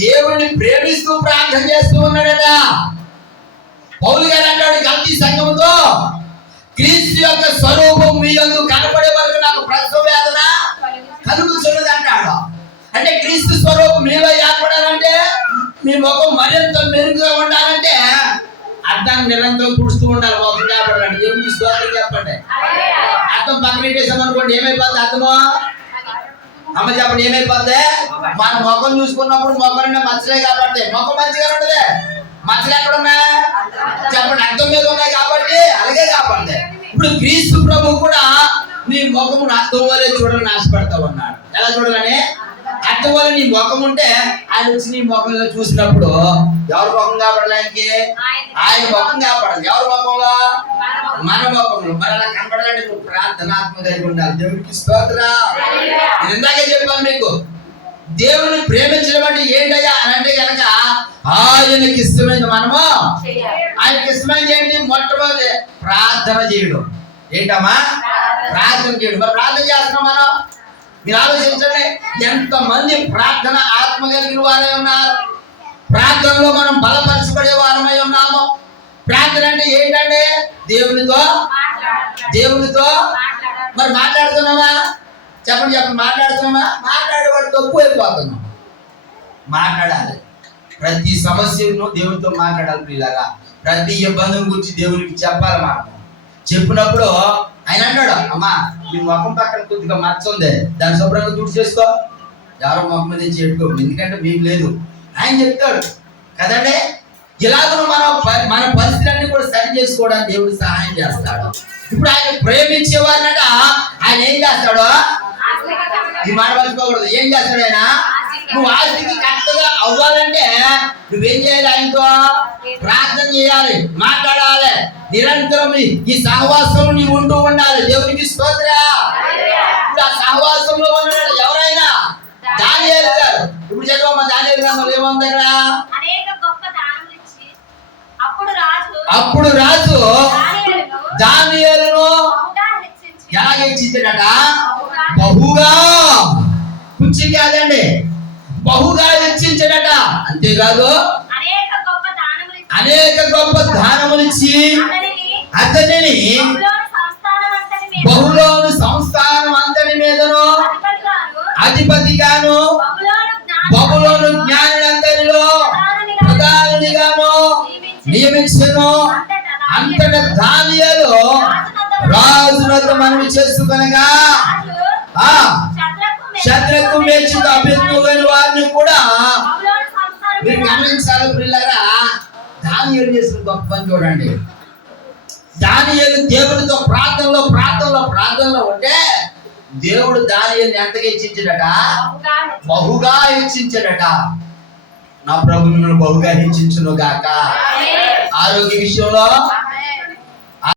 దేవుణ్ణి ప్రేమిస్తూ ప్రార్థన చేస్తూ ఉన్నాడట. పౌలు గారు అంటాడు గల్తీ సంఘంతో క్రీస్తు యొక్క స్వరూపం మీ యందు కనపడే వరకు నాకు ప్రసవ వేదన కలుగుతున్నది అంటాడు. అంటే క్రీస్తు స్వరూపం మీలో ఏర్పడాలంటే మీ ముఖం మరింత మెరుగుగా ఉండాలంటే అర్థాన్ని నిరంతరం పుడుస్తూ ఉండాలి. ముఖం ఏర్పడాలంటే దేవునికి స్తోత్రం చెప్పండి. అర్థం పక్కన పెట్టేసాం అనుకోండి అర్థమో? అమ్మ చెప్పండి ఏమైపోద్ది? మన ముఖం చూసుకున్నప్పుడు ముఖం మచ్చలే కాబట్టి. ముఖం మంచిగా ఉండదు మచ్చలు ఎక్కడ ఉన్నాయి చెప్పండి అర్థం మీద ఉన్నాయి కాబట్టి అలాగే కాబట్టి ఇప్పుడు క్రీస్తు ప్రభు కూడా నీ ముఖము అర్థం వల్లే చూడాలని ఆశపడతా ఉన్నాడు. ఎలా చూడాలని? అర్థం వల్ల నీ ముఖం ఉంటే ఆయన వచ్చి నీ ముఖంలో చూసినప్పుడు ఎవరి ముఖం కాపాడడానికి ఆయన ముఖం కాపాడాలి. ఎవరి ముఖంలో మన ముఖంలో మరి అలా కనపడాలంటే నువ్వు ప్రార్థనాత్మ కలిగి ఉండాలి. దేవుడికి స్తోత్ర. నేను ఇందాకే చెప్పాను మీకు. దేవుని ప్రేమించడం అంటే ఏంటయ్యా అని అంటే కనుక ఆయనకి ఇష్టమైంది మనము. ఆయనకి ఇష్టమైంది ఏంటి? మొట్టమొదటి ప్రార్థన చేయడం. ఏంటమ్మా? ప్రార్థన. చేయడం. మరి ప్రార్థన చేస్తున్నాం మనం? మీరు ఆలోచించండి. ఎంతమంది ప్రార్థన ఆత్మ కలిగిన వారే ఉన్నారు? ప్రార్థనలో మనం బలపరచబడే వారమై ఉన్నాము. ప్రార్థన అంటే ఏంటంటే దేవునితో దేవునితో మరి మాట్లాడుతున్నామా? చెప్పండి చెప్పండి మాట్లాడుతున్నామా మాట్లాడేవాడు తప్పు అయిపోతున్నాం మాట్లాడాలి. ప్రతి సమస్యను దేవునితో మాట్లాడాలి పిల్లగా ప్రతి ఇబ్బంది గురించి దేవునికి చెప్పాలి మనం. చెప్పినప్పుడు ఆయన అంటాడు అమ్మా మీ ముఖం పక్కన కొద్దిగా మచ్చ ఉంది. దాని శుభ్రంగా తుడి చేసుకో. ఎవరో ముఖం మీద చేట్టుకో ఎందుకంటే మీకు లేదు. ఆయన చెప్తాడు కదండి ఇలాగను మనం మన పరిస్థితులన్నీ కూడా సరి చేసుకోవడానికి దేవుడు సహాయం చేస్తాడు. ఇప్పుడు ఆయన ప్రేమించే వారిని ఈ మాట మర్చిపోకూడదు. ఏం చేస్తాడు ఆయన? నువ్వు ఆస్తికి కరెక్ట్గా అవ్వాలంటే నువ్వేం చేయాలి ఆయనతో? ప్రార్థన చేయాలి మాట్లాడాలి. నిరంతరం ఈ- సహవాసంలో నీవు ఉంటూ ఉండాలి. దేవునికి స్తోత్ర. ఇప్పుడు ఆ సహవాసంలో ఉన్నాడు ఎవరైనా? దానియేలు గారు. ఇప్పుడు చదవమ్మ దానియేలు గారు ఏముంది అక్కడ? అప్పుడు రాజు దానియేలును హెచ్చించి ఎలా హెచ్చించాడట? బహుగా కుర్చీ కాదండి బహుగా హెచ్చించాడట అంతేకాదు అనేక గొప్ప దానములు ఇచ్చి అతనిని బహులోని సంస్థానం అంతటి మీదను అధిపతిగాను బహులోను జ్ఞాని బహులోను జ్ఞానులందరిలో ప్రధానిగాను నియమించను. అంతట దానియలు. రాజునతో మనవి చేసుకొనగా మేచుకు అభ్యర్థులైన వారిని కూడా మీరు గమనించాలి పిల్లరా దానియలు చేసిన గొప్ప పని చూడండి. దానియలు దేవునితో ప్రార్థనలో ప్రార్థనలో ప్రార్థనలో ఉంటే దేవుడు దానియల్ని ఎంతగా హెచ్చించాడట? బహుగా హెచ్చించాడట. నా ప్రభు మిమ్మల్ని బహుగా హెచ్చించును గాక ఆరోగ్య విషయంలో